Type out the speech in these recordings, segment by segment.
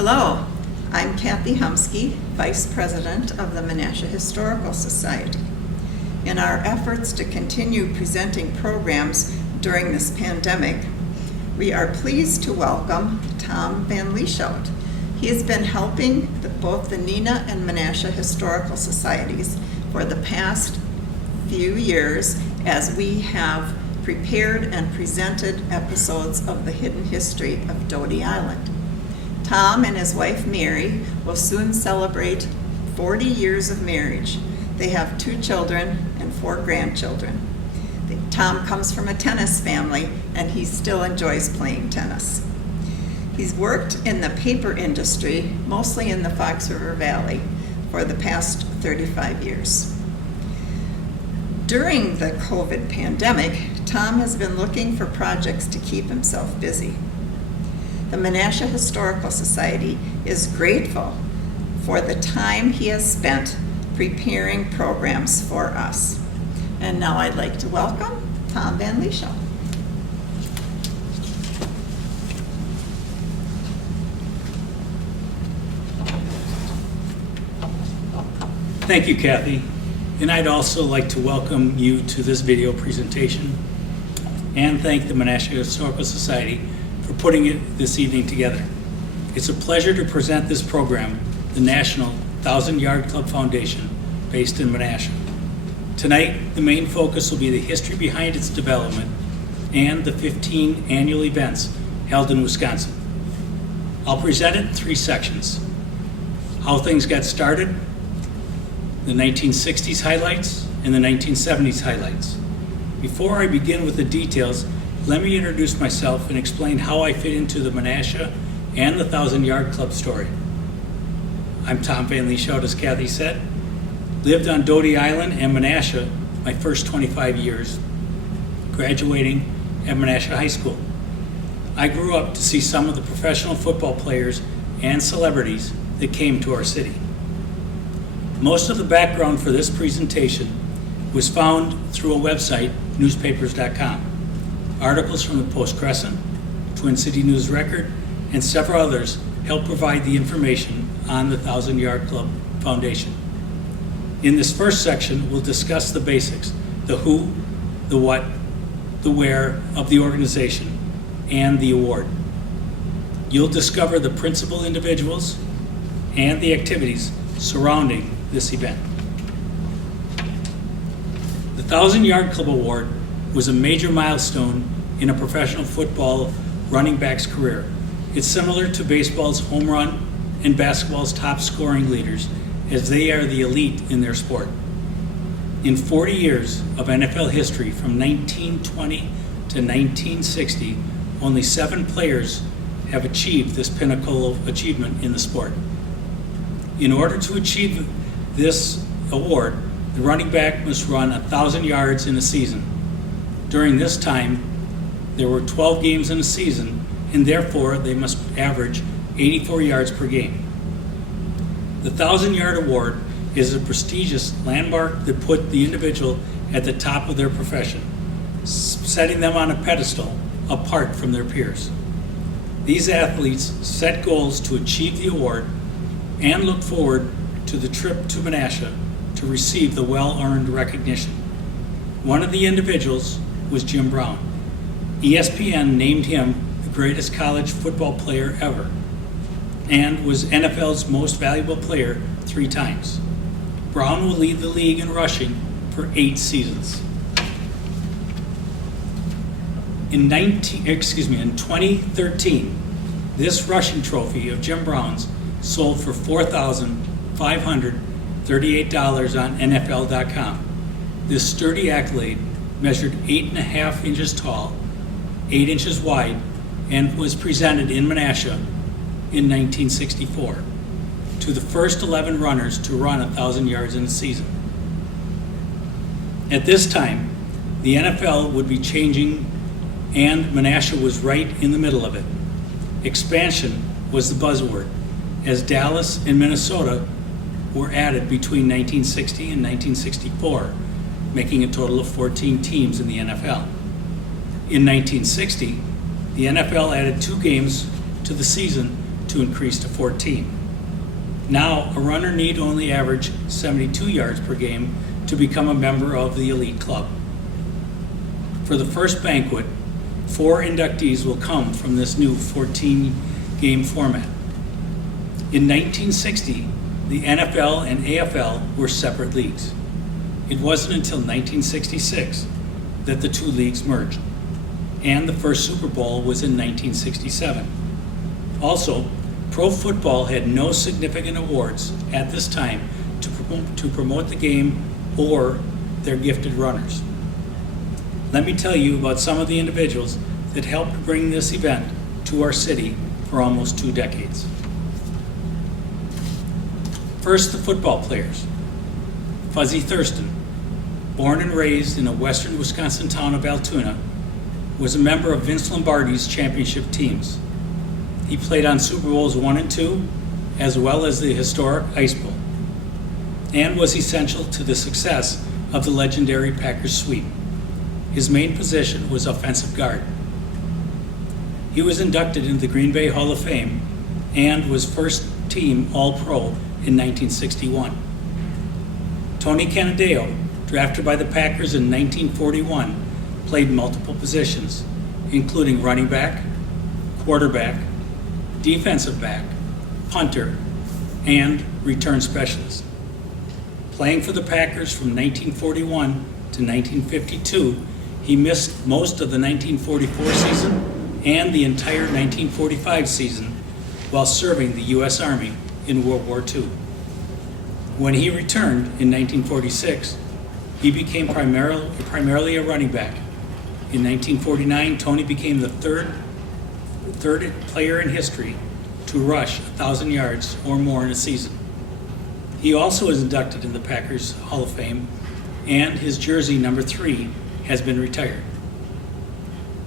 Hello, I'm Kathy Humsky, Vice President of the Menasha Historical Society. In our efforts to continue presenting programs during this pandemic, we are pleased to welcome Tom VanLieshout. He has been helping both the Neenah and Menasha Historical Societies for the past few years as we have prepared and presented episodes of the hidden history of Doty Island. Tom and his wife Mary will soon celebrate 40 years of marriage. They have 2 children and 4 grandchildren. Tom comes from a tennis family and he still enjoys playing tennis. He's worked in the paper industry, mostly in the Fox River Valley, for the past 35 years. During the COVID pandemic, Tom has been looking for projects to keep himself busy. The Menasha Historical Society is grateful for the time he has spent preparing programs for us. And now I'd like to welcome Tom VanLieshout. Thank you, Kathy. And I'd also like to welcome you to this video presentation and thank the Menasha Historical Society for putting it this evening together. It's a pleasure to present this program, the National 1,000 Yard Club Foundation, based in Menasha. Tonight, the main focus will be the history behind its development and the 15 annual events held in Wisconsin. I'll present it in 3 sections: how things got started, the 1960s highlights, and the 1970s highlights. Before I begin with the details, let me introduce myself and explain how I fit into the Menasha and the 1,000 Yard Club story. I'm Tom VanLieshout, as Kathy said. Lived on Doty Island and Menasha my first 25 years, graduating at Menasha High School. I grew up to see some of the professional football players and celebrities that came to our city. Most of the background for this presentation was found through a website, newspapers.com. Articles from the Post-Crescent, Twin City News Record, and several others help provide the information on the 1,000 Yard Club Foundation. In this first section, we'll discuss the basics, the who, the what, the where of the organization, and the award. You'll discover the principal individuals and the activities surrounding this event. The 1,000 Yard Club Award was a major milestone in a professional football running back's career. It's similar to baseball's home run and basketball's top scoring leaders, as they are the elite in their sport. In 40 years of NFL history, from 1920 to 1960, only 7 players have achieved this pinnacle of achievement in the sport. In order to achieve this award, the running back must run 1,000 yards in a season. During this time, there were 12 games in a season, and therefore they must average 84 yards per game. The 1,000 Yard Award is a prestigious landmark that put the individual at the top of their profession, setting them on a pedestal apart from their peers. These athletes set goals to achieve the award and look forward to the trip to Menasha to receive the well-earned recognition. One of the individuals was Jim Brown. ESPN named him the greatest college football player ever and was NFL's most valuable player 3 times. Brown will lead the league in rushing for 8 seasons. In 2013, this rushing trophy of Jim Brown's sold for $4,538 on NFL.com. This sturdy accolade measured 8.5 inches tall, 8 inches wide, and was presented in Menasha in 1964 to the first 11 runners to run 1,000 yards in a season. At this time, the NFL would be changing, and Menasha was right in the middle of it. Expansion was the buzzword, as Dallas and Minnesota were added between 1960 and 1964, making a total of 14 teams in the NFL. In 1960, the NFL added 2 games to the season to increase to 14. Now, a runner need only average 72 yards per game to become a member of the elite club. For the first banquet, 4 inductees will come from this new 14-game format. In 1960, the NFL and AFL were separate leagues. It wasn't until 1966 that the 2 leagues merged, and the first Super Bowl was in 1967. Also, pro football had no significant awards at this time to promote the game or their gifted runners. Let me tell you about some of the individuals that helped bring this event to our city for almost 2 decades. First, the football players. Fuzzy Thurston, born and raised in the western Wisconsin town of Altoona, was a member of Vince Lombardi's championship teams. He played on Super Bowls I and II, as well as the historic Ice Bowl, and was essential to the success of the legendary Packers sweep. His main position was offensive guard. He was inducted into the Green Bay Hall of Fame and was first team All-Pro in 1961. Tony Canadeo, drafted by the Packers in 1941, played multiple positions, including running back, quarterback, defensive back, punter, and return specialist. Playing for the Packers from 1941 to 1952, he missed most of the 1944 season and the entire 1945 season while serving the U.S. Army in World War II. When he returned in 1946, he became primarily a running back. In 1949, Tony became the third player in history to rush 1,000 yards or more in a season. He also was inducted in the Packers Hall of Fame, and his jersey number 3 has been retired.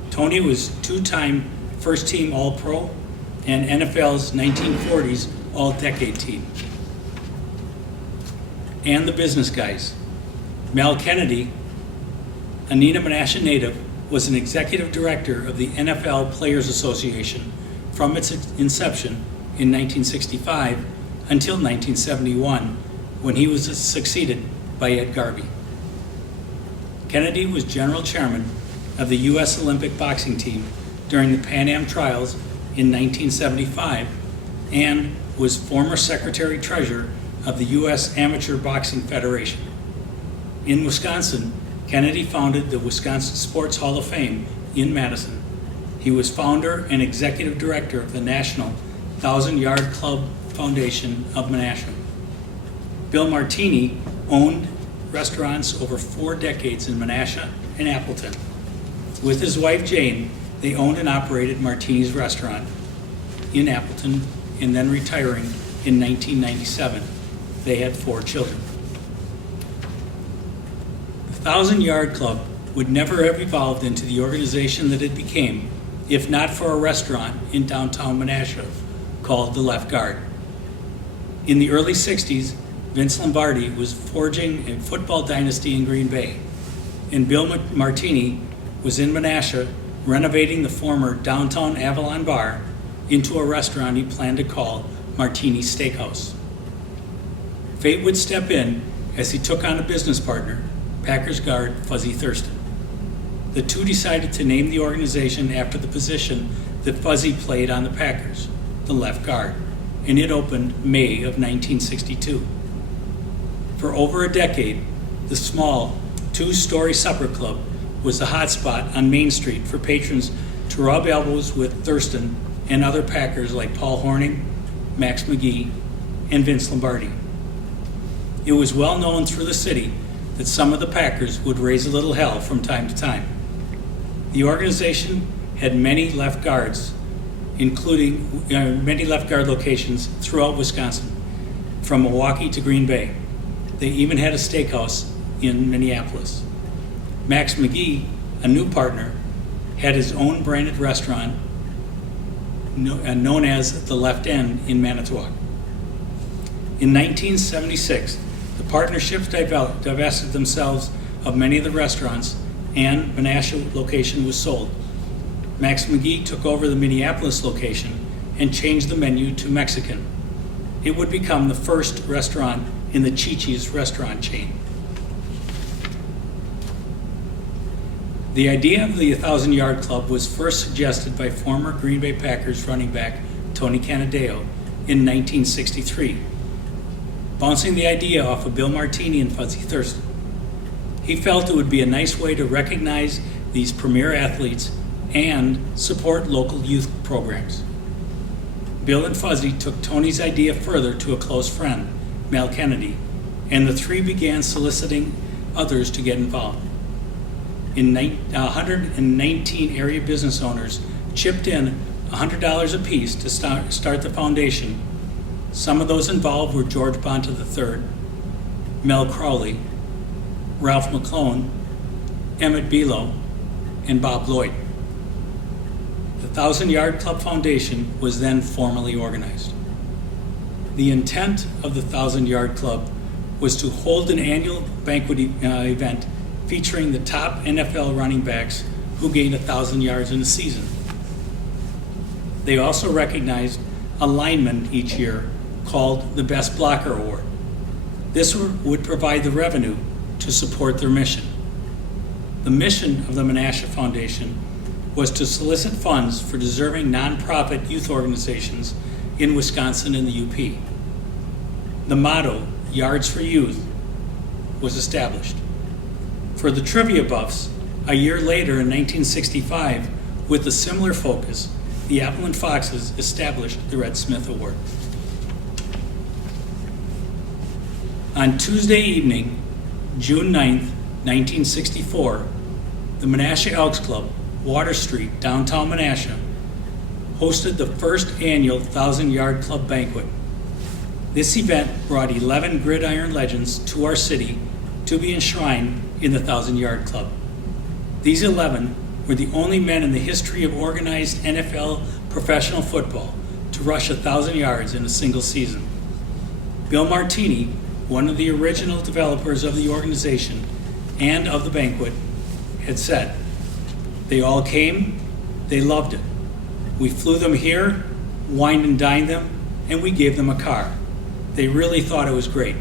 Tony was 2-time first-team All-Pro and NFL's 1940s All-Decade team. And the business guys. Mel Kennedy, a Neenah Menasha native, was an executive director of the NFL Players Association from its inception in 1965 until 1971, when he was succeeded by Ed Garvey. Kennedy was general chairman of the U.S. Olympic boxing team during the Pan Am trials in 1975 and was former secretary-treasurer of the U.S. Amateur Boxing Federation. In Wisconsin, Kennedy founded the Wisconsin Sports Hall of Fame in Madison. He was founder and executive director of the National 1,000-Yard Club Foundation of Menasha. Bill Martini owned restaurants over 4 decades in Menasha and Appleton. With his wife Jane, they owned and operated Martini's restaurant in Appleton, and then retiring in 1997. They had 4 children. The 1,000-Yard Club would never have evolved into the organization that it became if not for a restaurant in downtown Menasha called the Left Guard. In the early 60s, Vince Lombardi was forging a football dynasty in Green Bay, and Bill Martini was in Menasha renovating the former downtown Avalon bar into a restaurant he planned to call Martini's Steakhouse. Fate would step in as he took on a business partner, Packers guard Fuzzy Thurston. The two decided to name the organization after the position that Fuzzy played on the Packers, the left guard, and it opened May of 1962. For over a decade, the small 2-story supper club was the hotspot on Main Street for patrons to rub elbows with Thurston and other Packers like Paul Hornung, Max McGee, and Vince Lombardi. It was well known through the city that some of the Packers would raise a little hell from time to time. The organization had many left guards, including many left guard locations throughout Wisconsin, from Milwaukee to Green Bay. They even had a steakhouse in Minneapolis. Max McGee, a new partner, had his own branded restaurant known as the Left End in Manitowoc. In 1976, the partnerships divested themselves of many of the restaurants, and Menasha location was sold. Max McGee took over the Minneapolis location, and changed the menu to Mexican. It would become the first restaurant in the Chi-Chi's restaurant chain. The idea of the 1,000-Yard Club was first suggested by former Green Bay Packers running back Tony Canadeo in 1963, bouncing the idea off of Bill Martini and Fuzzy Thurston. He felt it would be a nice way to recognize these premier athletes and support local youth programs. Bill and Fuzzy took Tony's idea further to a close friend, Mel Kennedy, and the three began soliciting others to get involved. 119 area business owners chipped in $100 apiece to start the foundation. Some of those involved were George Bonta III, Mel Crowley, Ralph McClone, Emmett Below, and Bob Lloyd. The 1,000-Yard Club Foundation was then formally organized. The intent of the 1,000-Yard Club was to hold an annual banquet event featuring the top NFL running backs who gained 1,000 yards in a season. They also recognized a lineman each year called the Best Blocker Award. This would provide the revenue to support their mission. The mission of the Menasha Foundation was to solicit funds for deserving nonprofit youth organizations in Wisconsin and the UP. The motto, Yards for Youth, was established. For the trivia buffs, a year later in 1965, with a similar focus, the Appleton Foxes established the Red Smith Award. On Tuesday evening, June 9th, 1964, the Menasha Elks Club, Water Street, downtown Menasha, hosted the first annual 1,000-Yard Club banquet. This event brought 11 gridiron legends to our city to be enshrined in the 1,000-Yard Club. These 11 were the only men in the history of organized NFL professional football to rush 1,000 yards in a single season. Bill Martini, one of the original developers of the organization and of the banquet, had said, "They all came, they loved it. We flew them here, wined and dined them, and we gave them a car. They really thought it was great."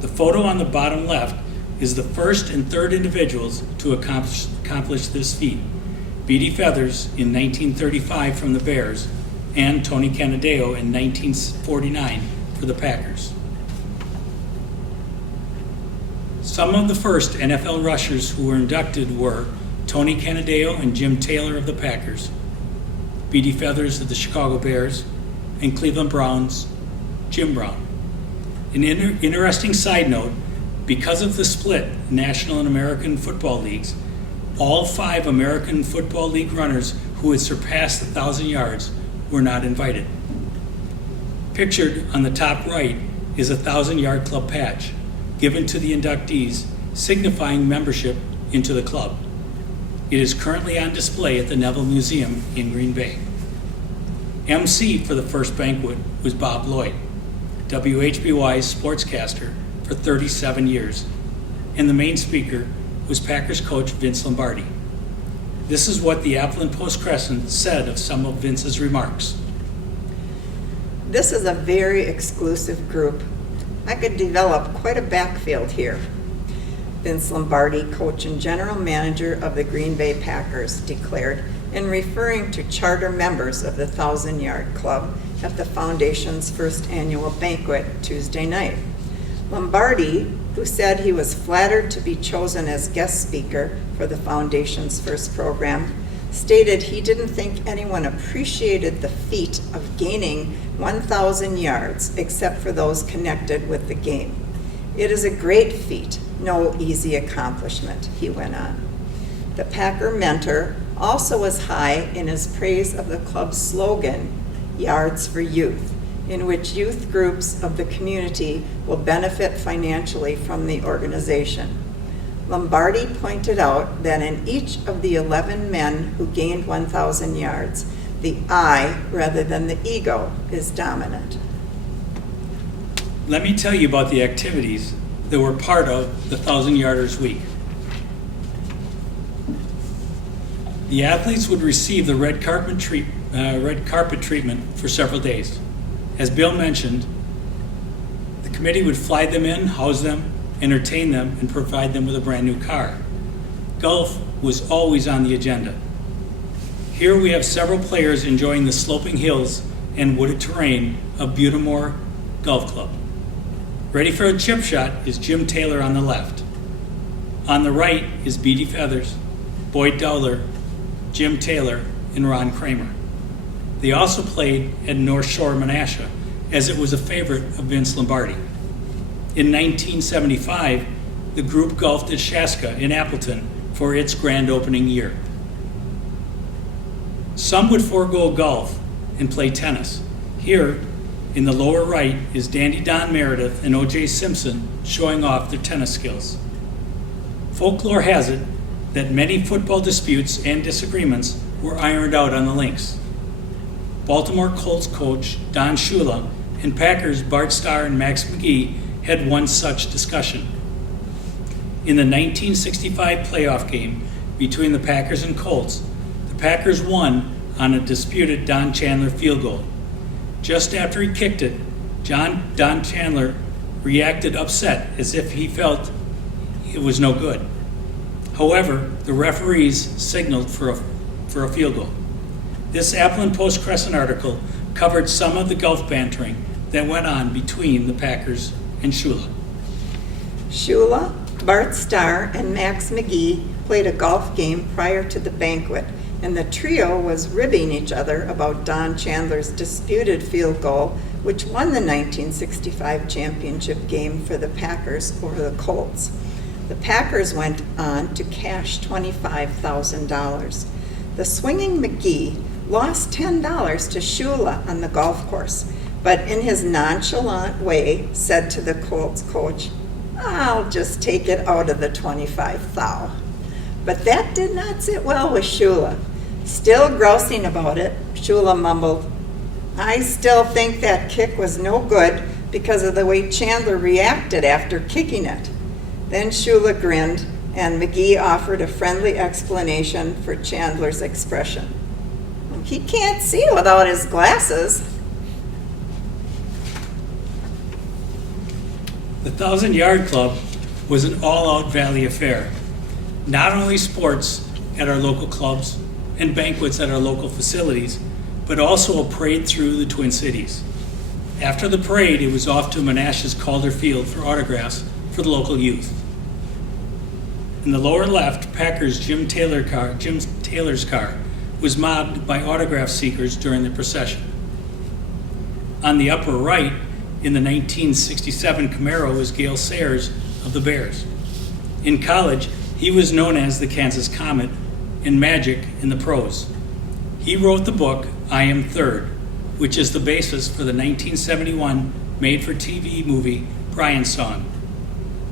The photo on the bottom left is the first and third individuals to accomplish this feat. Beatty Feathers in 1935 from the Bears and Tony Canadeo in 1949 for the Packers. Some of the first NFL rushers who were inducted were Tony Canadeo and Jim Taylor of the Packers, Beatty Feathers of the Chicago Bears, and Cleveland Browns' Jim Brown. An interesting side note, because of the split National and American Football Leagues, all 5 American Football League runners who had surpassed 1,000 yards were not invited. Pictured on the top right is a 1,000-Yard Club patch given to the inductees, signifying membership into the club. It is currently on display at the Neville Museum in Green Bay. MC for the first banquet was Bob Lloyd, WHBY's sportscaster for 37 years, and the main speaker was Packers coach Vince Lombardi. This is what the Appleton Post-Crescent said of some of Vince's remarks. This is a very exclusive group. I could develop quite a backfield here. Vince Lombardi, coach and general manager of the Green Bay Packers, declared in referring to charter members of the 1,000-Yard Club at the Foundation's first annual banquet Tuesday night. Lombardi, who said he was flattered to be chosen as guest speaker for the Foundation's first program, stated he didn't think anyone appreciated the feat of gaining 1,000 yards except for those connected with the game. It is a great feat, no easy accomplishment, he went on. The Packer mentor also was high in his praise of the club's slogan, Yards for Youth, in which youth groups of the community will benefit financially from the organization. Lombardi pointed out that in each of the 11 men who gained 1,000 yards, the I rather than the ego is dominant. Let me tell you about the activities that were part of the 1,000-Yarders Week. The athletes would receive the red carpet red carpet treatment for several days. As Bill mentioned, the committee would fly them in, house them, entertain them, and provide them with a brand new car. Golf was always on the agenda. Here we have several players enjoying the sloping hills and wooded terrain of Butamore Golf Club. Ready for a chip shot is Jim Taylor on the left. On the right is Beatty Feathers, Boyd Dowler, Jim Taylor, and Ron Kramer. They also played at North Shore, Menasha, as it was a favorite of Vince Lombardi. In 1975, the group golfed at Shaska in Appleton for its grand opening year. Some would forego golf and play tennis. Here, in the lower right, is Dandy Don Meredith and O.J. Simpson showing off their tennis skills. Folklore has it that many football disputes and disagreements were ironed out on the links. Baltimore Colts coach Don Shula and Packers Bart Starr and Max McGee had one such discussion. In the 1965 playoff game between the Packers and Colts, the Packers won on a disputed Don Chandler field goal. Just after he kicked it, Don Chandler reacted upset as if he felt it was no good. However, the referees signaled for a field goal. This Appleton Post-Crescent article covered some of the golf bantering that went on between the Packers and Shula. Shula, Bart Starr, and Max McGee played a golf game prior to the banquet, and the trio was ribbing each other about Don Chandler's disputed field goal, which won the 1965 championship game for the Packers over the Colts. The Packers went on to cash $25,000. The swinging McGee lost $10 to Shula on the golf course, but in his nonchalant way said to the Colts coach, "I'll just take it out of the 25,000. But that did not sit well with Shula. Still grousing about it, Shula mumbled, "I still think that kick was no good because of the way Chandler reacted after kicking it." Then Shula grinned, and McGee offered a friendly explanation for Chandler's expression. "He can't see without his glasses." The 1,000-Yard Club was an all-out Valley affair. Not only sports at our local clubs and banquets at our local facilities, but also a parade through the Twin Cities. After the parade, it was off to Menasha's Calder Field for autographs for the local youth. In the lower left, Packers' Jim Taylor's car was mobbed by autograph seekers during the procession. On the upper right, in the 1967 Camaro, was Gail Sayers of the Bears. In college, he was known as the Kansas Comet and Magic in the pros. He wrote the book, I Am Third, which is the basis for the 1971 made-for-TV movie Brian's Song.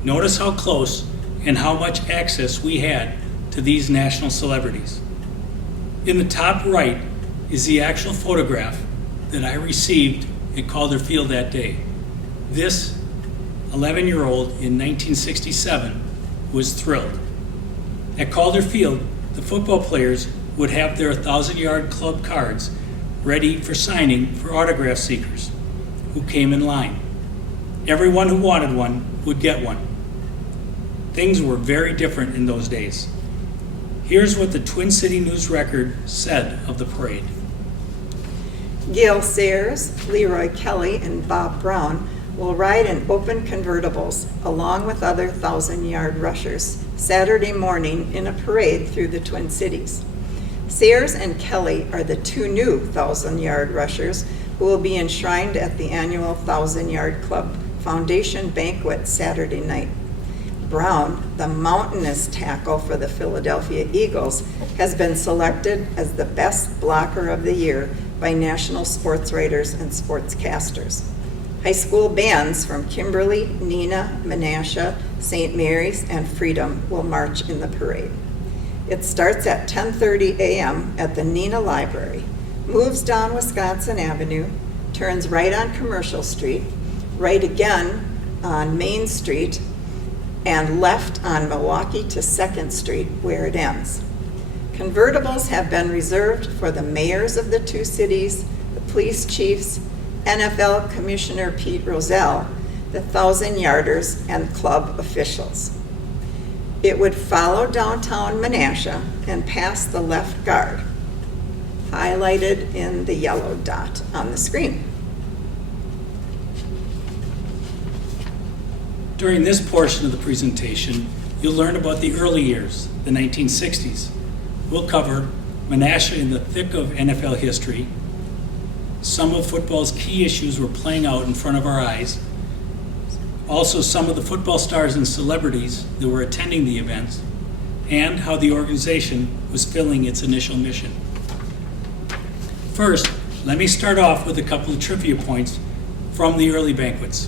Notice how close and how much access we had to these national celebrities. In the top right is the actual photograph that I received at Calder Field that day. This 11-year-old in 1967 was thrilled. At Calder Field, the football players would have their 1,000-Yard Club cards ready for signing for autograph seekers who came in line. Everyone who wanted one would get one. Things were very different in those days. Here's what the Twin City News Record said of the parade. Gail Sayers, Leroy Kelly, and Bob Brown will ride in open convertibles along with other 1,000-yard rushers Saturday morning in a parade through the Twin Cities. Sayers and Kelly are the two new 1,000-yard rushers who will be enshrined at the annual 1,000-Yard Club Foundation banquet Saturday night. Brown, the mountainous tackle for the Philadelphia Eagles, has been selected as the best blocker of the year by national sports writers and sportscasters. High school bands from Kimberly, Neenah, Menasha, St. Mary's, and Freedom will march in the parade. It starts at 10:30 a.m. at the Neenah Library, moves down Wisconsin Avenue, turns right on Commercial Street, right again on Main Street, and left on Milwaukee to 2nd Street where it ends. Convertibles have been reserved for the mayors of the two cities, the police chiefs, NFL Commissioner Pete Rozelle, the 1,000-yarders, and club officials. It would follow downtown Menasha and pass the left guard, highlighted in the yellow dot on the screen. During this portion of the presentation, you'll learn about the early years, the 1960s. We'll cover Menasha in the thick of NFL history. Some of football's key issues were playing out in front of our eyes. Also, some of the football stars and celebrities that were attending the events, and how the organization was filling its initial mission. First, let me start off with a couple of trivia points from the early banquets.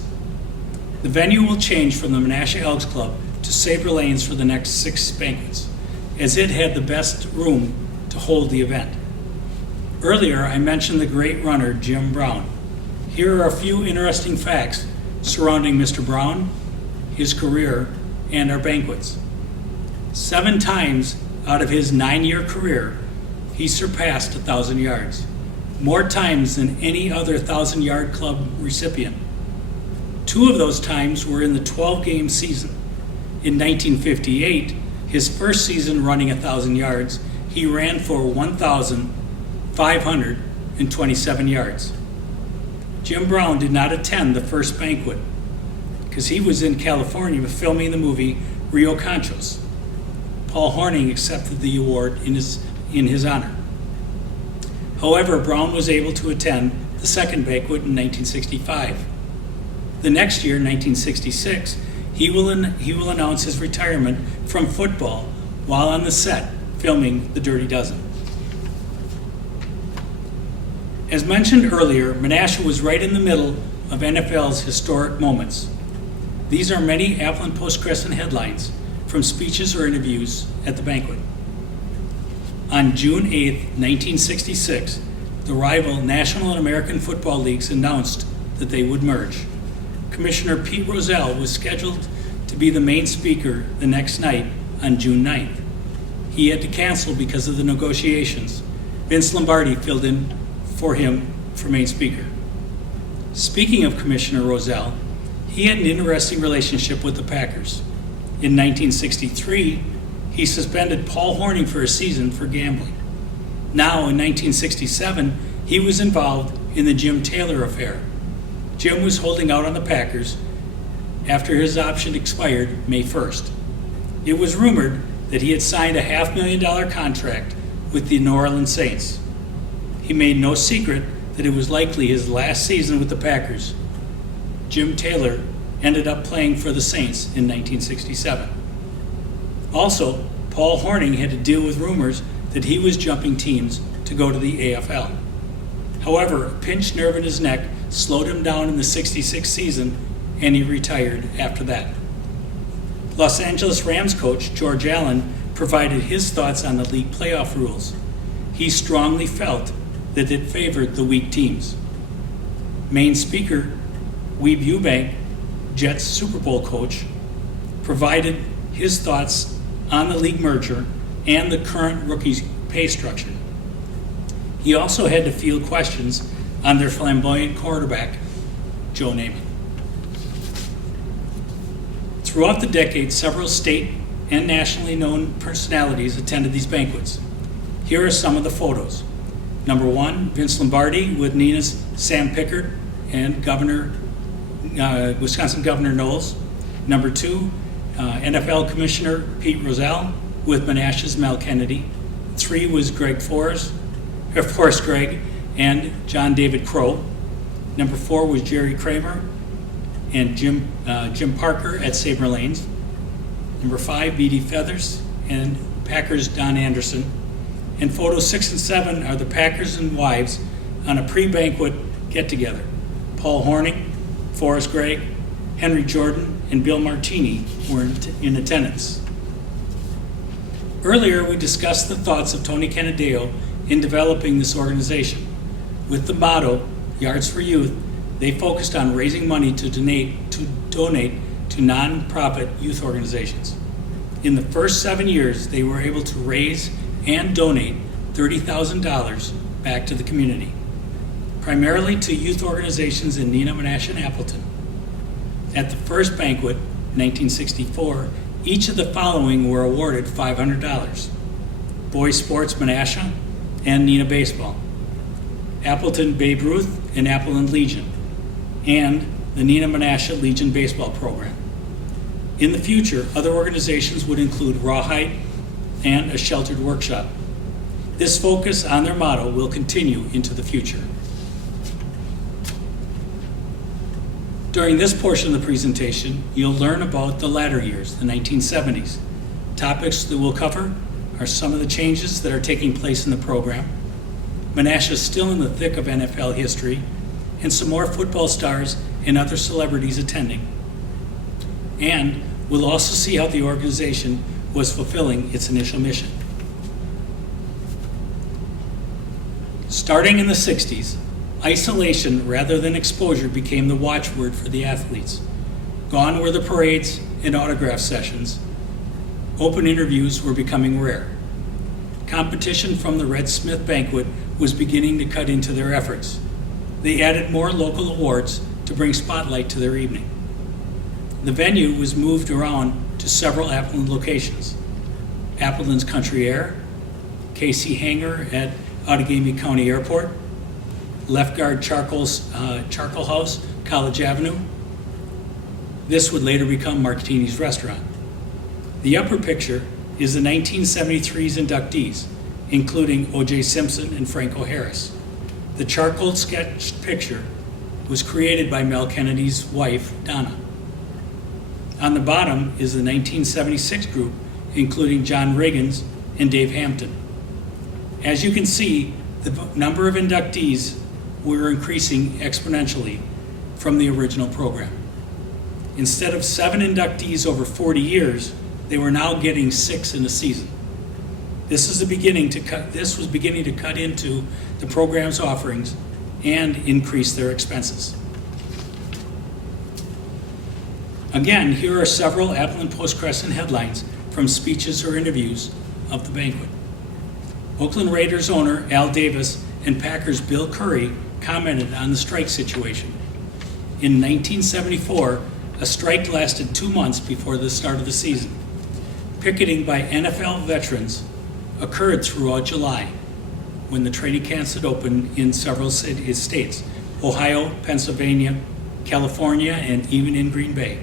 The venue will change from the Menasha Elks Club to Sabre Lanes for the next 6 banquets, as it had the best room to hold the event. Earlier, I mentioned the great runner, Jim Brown. Here are a few interesting facts surrounding Mr. Brown, his career, and our banquets. 7 times out of his 9-year career, he surpassed 1,000 yards, more times than any other 1,000-yard club recipient. 2 of those times were in the 12-game season. In 1958, his first season running 1,000 yards, he ran for 1,527 yards. Jim Brown did not attend the first banquet because he was in California filming the movie Rio Conchos. Paul Hornung accepted the award in his honor. However, Brown was able to attend the second banquet in 1965. The next year, 1966, he will announce his retirement from football while on the set filming The Dirty Dozen. As mentioned earlier, Menasha was right in the middle of NFL's historic moments. These are many Appleton Post-Crescent headlines from speeches or interviews at the banquet. On June 8, 1966, the rival National and American Football Leagues announced that they would merge. Commissioner Pete Rozelle was scheduled to be the main speaker the next night on June 9th. He had to cancel because of the negotiations. Vince Lombardi filled in for him for main speaker. Speaking of Commissioner Rozelle, he had an interesting relationship with the Packers. In 1963, he suspended Paul Hornung for a season for gambling. Now, in 1967, he was involved in the Jim Taylor affair. Jim was holding out on the Packers after his option expired May 1st. It was rumored that he had signed a $500,000 contract with the New Orleans Saints. He made no secret that it was likely his last season with the Packers. Jim Taylor ended up playing for the Saints in 1967. Also, Paul Hornung had to deal with rumors that he was jumping teams to go to the AFL. However, a pinched nerve in his neck slowed him down in the '66 season, and he retired after that. Los Angeles Rams coach George Allen provided his thoughts on the league playoff rules. He strongly felt that it favored the weak teams. Main speaker Weeb Ewbank, Jets Super Bowl coach, provided his thoughts on the league merger and the current rookies' pay structure. He also had to field questions on their flamboyant quarterback, Joe Namath. Throughout the decade, several state and nationally known personalities attended these banquets. Here are some of the photos. Number 1, Vince Lombardi with Nina's Sam Pickard and Wisconsin Governor Knowles. Number 2, NFL Commissioner Pete Rozelle with Menasha's Mel Kennedy. 3 was Forrest Gregg and John David Crow. Number 4 was Jerry Kramer and Jim Parker at Sabre Lanes. Number 5, B.D. Feathers and Packers' Don Anderson. And photos 6 and 7 are the Packers and wives on a pre-banquet get-together. Paul Hornung, Forrest Gregg, Henry Jordan, and Bill Martini were in attendance. Earlier, we discussed the thoughts of Tony Canadeo in developing this organization. With the motto, Yards for Youth, they focused on raising money to donate to nonprofit youth organizations. In the first 7 years, they were able to raise and donate $30,000 back to the community, primarily to youth organizations in Neenah, Menasha, and Appleton. At the first banquet, 1964, each of the following were awarded $500. Boys Sports Menasha and Neenah Baseball, Appleton Babe Ruth and Appleton Legion, and the Neenah Menasha Legion Baseball Program. In the future, other organizations would include Rawhide and a sheltered workshop. This focus on their motto will continue into the future. During this portion of the presentation, you'll learn about the latter years, the 1970s. Topics that we'll cover are some of the changes that are taking place in the program, Menasha is still in the thick of NFL history, and some more football stars and other celebrities attending. And we'll also see how the organization was fulfilling its initial mission. Starting in the 60s, isolation rather than exposure became the watchword for the athletes. Gone were the parades and autograph sessions. Open interviews were becoming rare. Competition from the Red Smith banquet was beginning to cut into their efforts. They added more local awards to bring spotlight to their evening. The venue was moved around to several Appleton locations. Appleton's Country Air, KC Hangar at Outagamie County Airport, Left Guard Charcoal House, College Avenue. This would later become Martini's Restaurant. The upper picture is the 1973's inductees, including O.J. Simpson and Franco Harris. The charcoal sketch picture was created by Mel Kennedy's wife, Donna. On the bottom is the 1976 group, including John Riggins and Dave Hampton. As you can see, the number of inductees were increasing exponentially from the original program. Instead of 7 inductees over 40 years, they were now getting 6 in a season. This was beginning to cut into the program's offerings and increase their expenses. Again, here are several Appleton Post-Crescent headlines from speeches or interviews of the banquet. Oakland Raiders owner Al Davis and Packers Bill Curry commented on the strike situation. In 1974, a strike lasted 2 months before the start of the season. Picketing by NFL veterans occurred throughout July, when the training camps had opened in several states, Ohio, Pennsylvania, California, and even in Green Bay.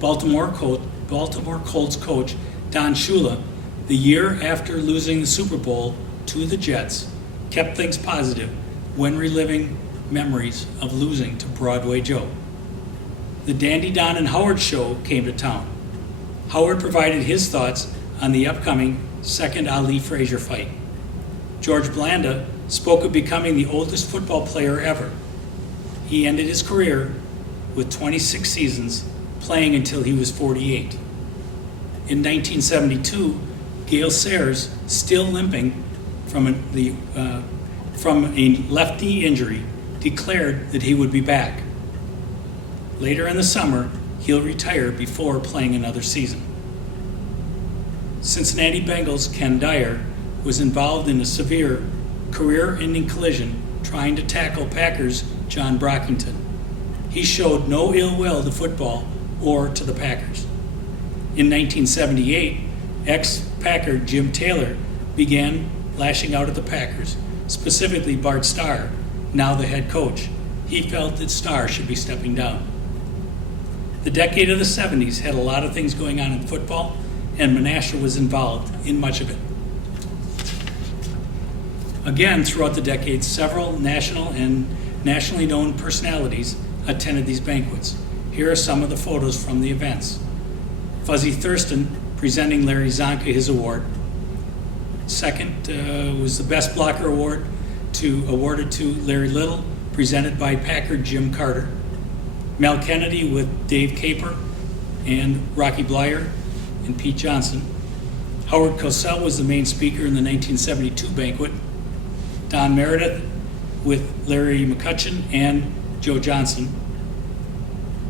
Baltimore Colts coach Don Shula, the year after losing the Super Bowl to the Jets, kept things positive when reliving memories of losing to Broadway Joe. The Dandy Don and Howard show came to town. Howard provided his thoughts on the upcoming second Ali Frazier fight. George Blanda spoke of becoming the oldest football player ever. He ended his career with 26 seasons, playing until he was 48. In 1972, Gail Sayers, still limping from a left knee injury, declared that he would be back. Later in the summer, he'll retire before playing another season. Cincinnati Bengals Ken Dyer was involved in a severe career-ending collision trying to tackle Packers John Brockington. He showed no ill will to football or to the Packers. In 1978, ex-Packer Jim Taylor began lashing out at the Packers, specifically Bart Starr, now the head coach. He felt that Starr should be stepping down. The decade of the 70s had a lot of things going on in football, and Menasha was involved in much of it. Again, throughout the decades, several national and nationally known personalities attended these banquets. Here are some of the photos from the events. Fuzzy Thurston presenting Larry Zonka his award. Second was the Best Blocker Award awarded to Larry Little, presented by Packer Jim Carter. Mel Kennedy with Dave Caper and Rocky Blyer and Pete Johnson. Howard Cosell was the main speaker in the 1972 banquet. Don Meredith with Larry McCutcheon and Joe Johnson.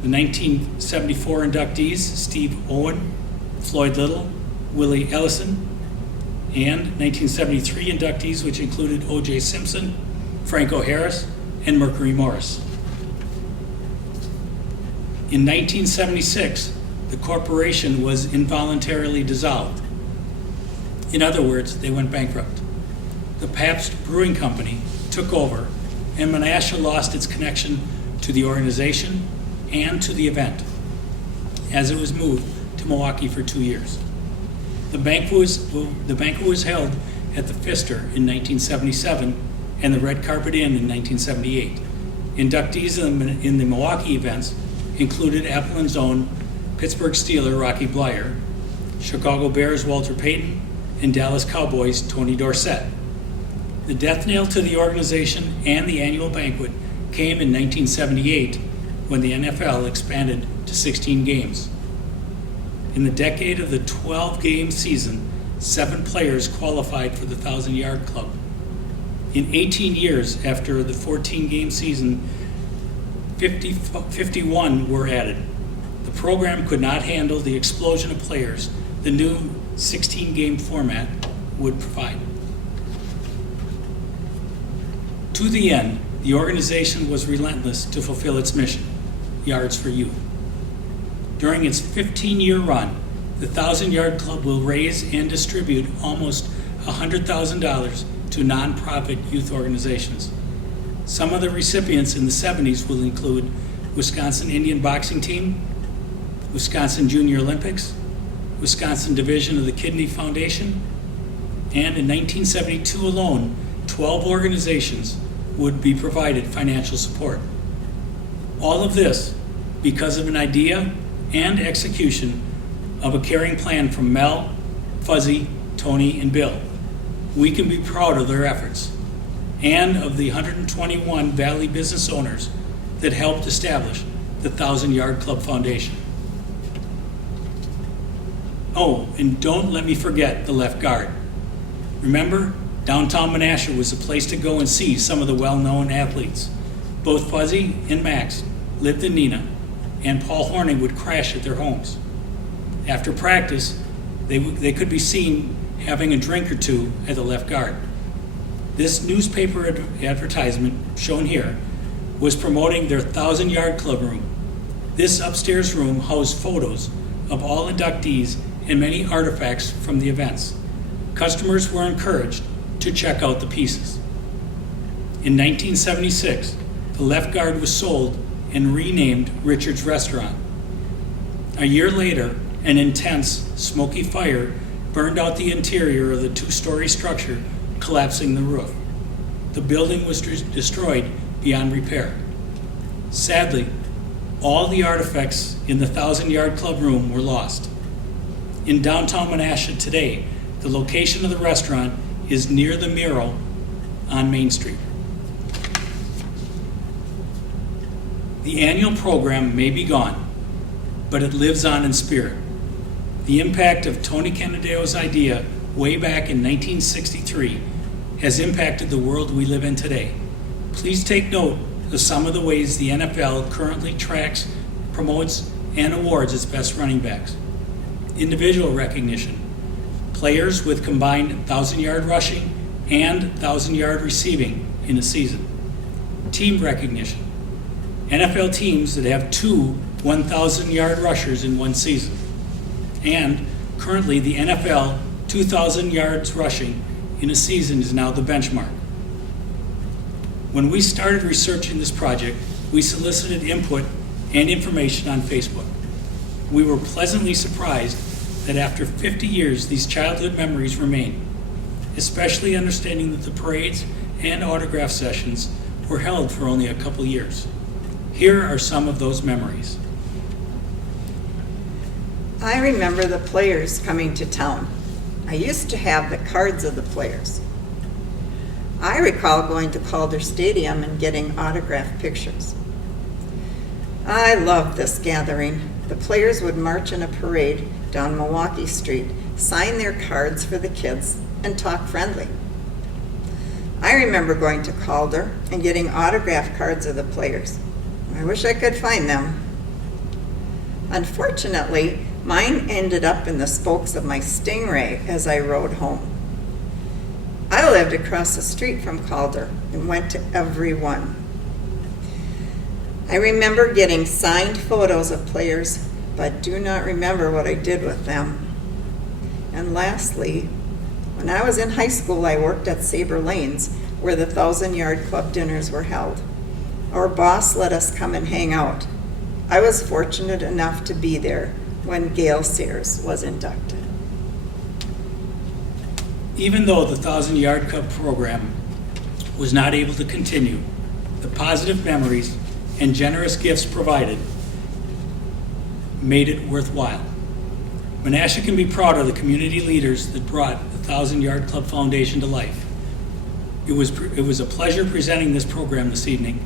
The 1974 inductees, Steve Owen, Floyd Little, Willie Ellison, and 1973 inductees, which included O.J. Simpson, Franco Harris, and Mercury Morris. In 1976, the corporation was involuntarily dissolved. In other words, they went bankrupt. The Pabst Brewing Company took over, and Menasha lost its connection to the organization and to the event, as it was moved to Milwaukee for 2 years. The banquet was held at the Pfister in 1977 and the Red Carpet Inn in 1978. Inductees in the Milwaukee events included Appleton's own Pittsburgh Steeler Rocky Bleier, Chicago Bears Walter Payton, and Dallas Cowboys Tony Dorsett. The death knell to the organization and the annual banquet came in 1978 when the NFL expanded to 16 games. In the decade of the 12-game season, 7 players qualified for the 1,000-yard club. In 18 years after the 14-game season, 51 were added. The program could not handle the explosion of players the new 16-game format would provide. To the end, the organization was relentless to fulfill its mission, Yards for Youth. During its 15-year run, the 1,000-Yard Club will raise and distribute almost $100,000 to nonprofit youth organizations. Some of the recipients in the 70s will include Wisconsin Indian Boxing Team, Wisconsin Junior Olympics, Wisconsin Division of the Kidney Foundation, and in 1972 alone, 12 organizations would be provided financial support. All of this because of an idea and execution of a caring plan from Mel, Fuzzy, Tony, and Bill. We can be proud of their efforts and of the 121 Valley business owners that helped establish the 1,000-Yard Club Foundation. Oh, and don't let me forget the left guard. Remember, downtown Menasha was a place to go and see some of the well-known athletes. Both Fuzzy and Max lived in Neenah, and Paul Horning would crash at their homes. After practice, they could be seen having a drink or two at the left guard. This newspaper advertisement, shown here, was promoting their 1,000-Yard Club room. This upstairs room housed photos of all inductees and many artifacts from the events. Customers were encouraged to check out the pieces. In 1976, the left guard was sold and renamed Richard's Restaurant. A year later, an intense, smoky fire burned out the interior of the 2-story structure, collapsing the roof. The building was destroyed beyond repair. Sadly, all the artifacts in the 1,000-Yard Club room were lost. In downtown Menasha today, the location of the restaurant is near the mural on Main Street. The annual program may be gone, but it lives on in spirit. The impact of Tony Canadeo's idea way back in 1963 has impacted the world we live in today. Please take note of some of the ways the NFL currently tracks, promotes, and awards its best running backs. Individual recognition. Players with combined 1,000-yard rushing and 1,000-yard receiving in a season. Team recognition. NFL teams that have 2 1,000-yard rushers in one season. And currently the NFL 2,000 yards rushing in a season is now the benchmark. When we started researching this project, we solicited input and information on Facebook. We were pleasantly surprised that after 50 years, these childhood memories remain, especially understanding that the parades and autograph sessions were held for only a couple years. Here are some of those memories. I remember the players coming to town. I used to have the cards of the players. I recall going to Calder Stadium and getting autographed pictures. I loved this gathering. The players would march in a parade down Milwaukee Street, sign their cards for the kids, and talk friendly. I remember going to Calder and getting autographed cards of the players. I wish I could find them. Unfortunately, mine ended up in the spokes of my Stingray as I rode home. lived across the street from Calder and went to every one. I remember getting signed photos of players, but do not remember what I did with them. And lastly, when I was in high school, I worked at Sabre Lanes, where the 1,000-Yard Club dinners were held. Our boss let us come and hang out. I was fortunate enough to be there when Gail Sayers was inducted. Even though the 1,000-Yard Club program was not able to continue, the positive memories and generous gifts provided made it worthwhile. Menasha can be proud of the community leaders that brought the 1,000-Yard Club Foundation to life. It was a pleasure presenting this program this evening.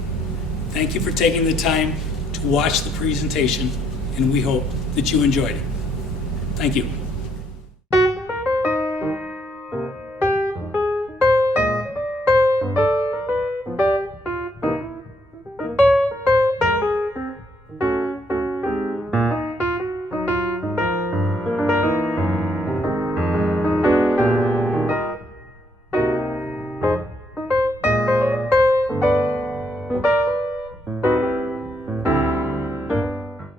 Thank you for taking the time to watch the presentation, and we hope that you enjoyed it. Thank you.